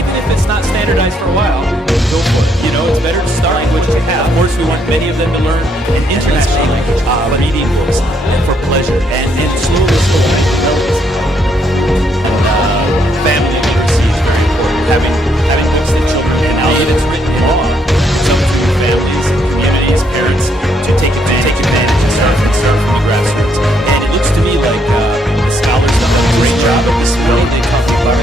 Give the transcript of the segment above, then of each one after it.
even if it's not standardized for a while, go for it. You know, it's better to start with what you have. Of course, we want many of them to learn an international reading books and for pleasure, and slowly develop. Family literacy is very important. Having books that children can, now that it's written in law, some to families, communities, parents to take advantage and start from the grassroots. And it looks to me like the scholars have done a great job at this morning. They talk about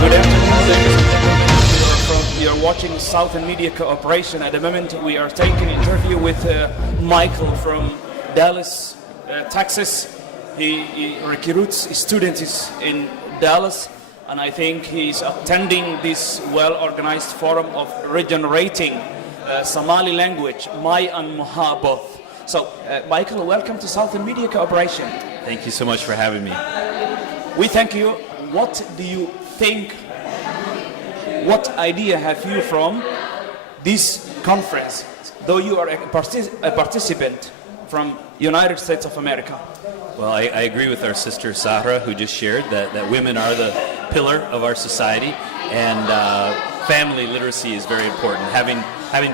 Good afternoon. You're watching Southern Media Cooperation. At the moment, we are taking an interview with Micheal from Dallas, Texas. He recruits students in Dallas, and I think he's attending this well-organized forum of regenerating Somali language, Maay and Muha both. So, Micheal, welcome to Southern Media Cooperation. Thank you so much for having me. We thank you. What do you think? What idea have you from this conference, though you are a participant from United States of America? Well, I agree with our sister Sahra, who just shared that women are the pillar of our society, and family literacy is very important. Having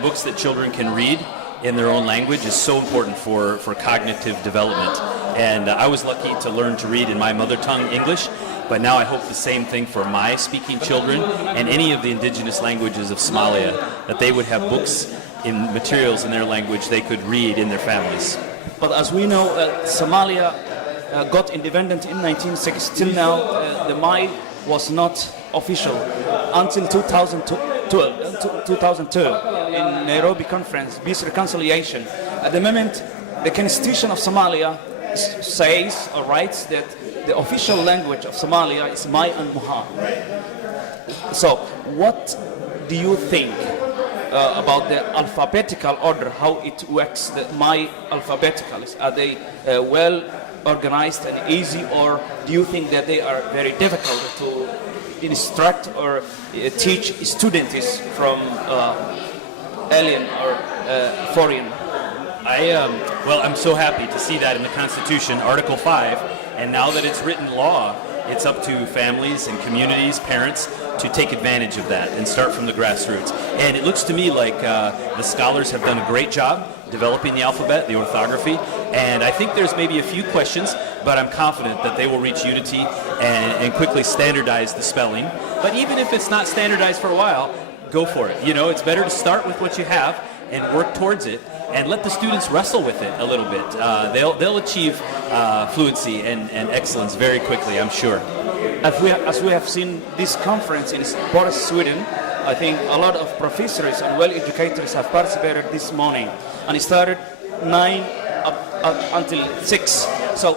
books that children can read in their own language is so important for cognitive development. And I was lucky to learn to read in my mother tongue, English, but now I hope the same thing for Maay speaking children and any of the indigenous languages of Somalia, that they would have books in materials in their language they could read in their families. But as we know, Somalia got independent in 1960. Till now, the Maay was not official until 2002 in Nairobi Conference, Peace Reconciliation. At the moment, the Constitution of Somalia says or writes that the official language of Somalia is Maay and Muha. So, what do you think about the alphabetical order, how it works, the Maay alphabeticals? Are they well organized and easy, or do you think that they are very difficult to instruct or teach students from alien or foreign? Well, I'm so happy to see that in the Constitution, Article 5, and now that it's written law, it's up to families and communities, parents, to take advantage of that and start from the grassroots. And it looks to me like the scholars have done a great job developing the alphabet, the orthography, and I think there's maybe a few questions, but I'm confident that they will reach unity and quickly standardize the spelling. But even if it's not standardized for a while, go for it. You know, it's better to start with what you have and work towards it, and let the students wrestle with it a little bit. They'll achieve fluency and excellence very quickly, I'm sure. As we have seen this conference in Baros, Sweden, I think a lot of professors and well-educators have participated this morning, and it started 9 up until 6. So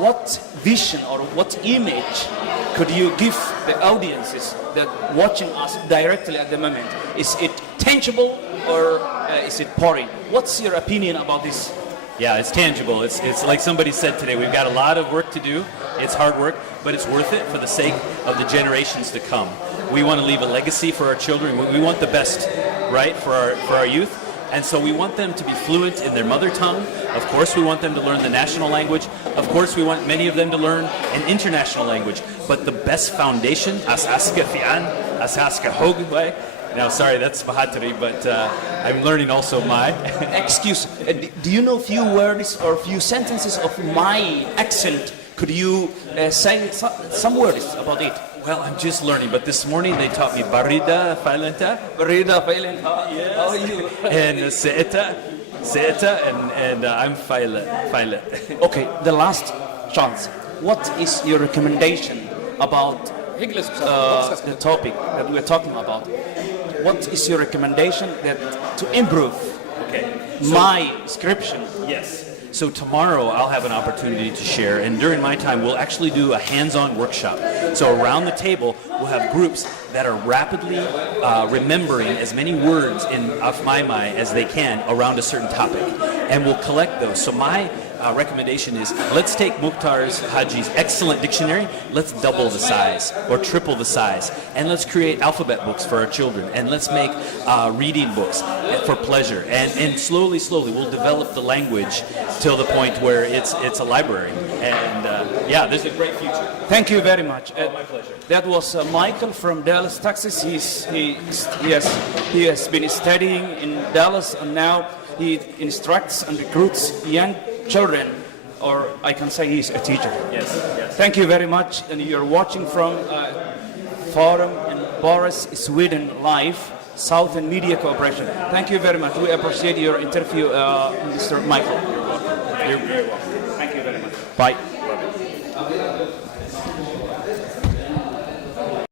what vision or what image could you give the audiences that watching us directly at the moment? Is it tangible or is it boring? What's your opinion about this? Yeah, it's tangible. It's like somebody said today, we've got a lot of work to do. It's hard work, but it's worth it for the sake of the generations to come. We want to leave a legacy for our children. We want the best, right, for our youth. And so we want them to be fluent in their mother tongue. Of course, we want them to learn the national language. Of course, we want many of them to learn an international language. But the best foundation, asaska fi'an, asaska hogway. Now, sorry, that's Bahatari, but I'm learning also Maay. Excuse, do you know few words or few sentences of Maay accent? Could you say some words about it? Well, I'm just learning, but this morning they taught me barida failenta. Barida failenta. Yes. How are you? And seeta, and I'm failet. Okay, the last chance. What is your recommendation about the topic that we're talking about? What is your recommendation to improve my description? Yes. So tomorrow I'll have an opportunity to share, and during my time we'll actually do a hands-on workshop. So around the table we'll have groups that are rapidly remembering as many words in Maay as they can around a certain topic, and we'll collect those. So my recommendation is, let's take Mukhtar's Haji's excellent dictionary, let's double the size or triple the size, and let's create alphabet books for our children, and let's make reading books for pleasure, and slowly we'll develop the language till the point where it's a library, and Yeah, there's a great future. Thank you very much. My pleasure. That was Michael from Dallas, Texas. He has been studying in Dallas, and now he instructs and recruits young children, or I can say he's a teacher. Yes, yes. Thank you very much. And you're watching from Forum in Baros, Sweden, live, Southern Media Corporation. Thank you very much. We appreciate your interview, Mr. Michael. You're very welcome. Thank you very much. Bye.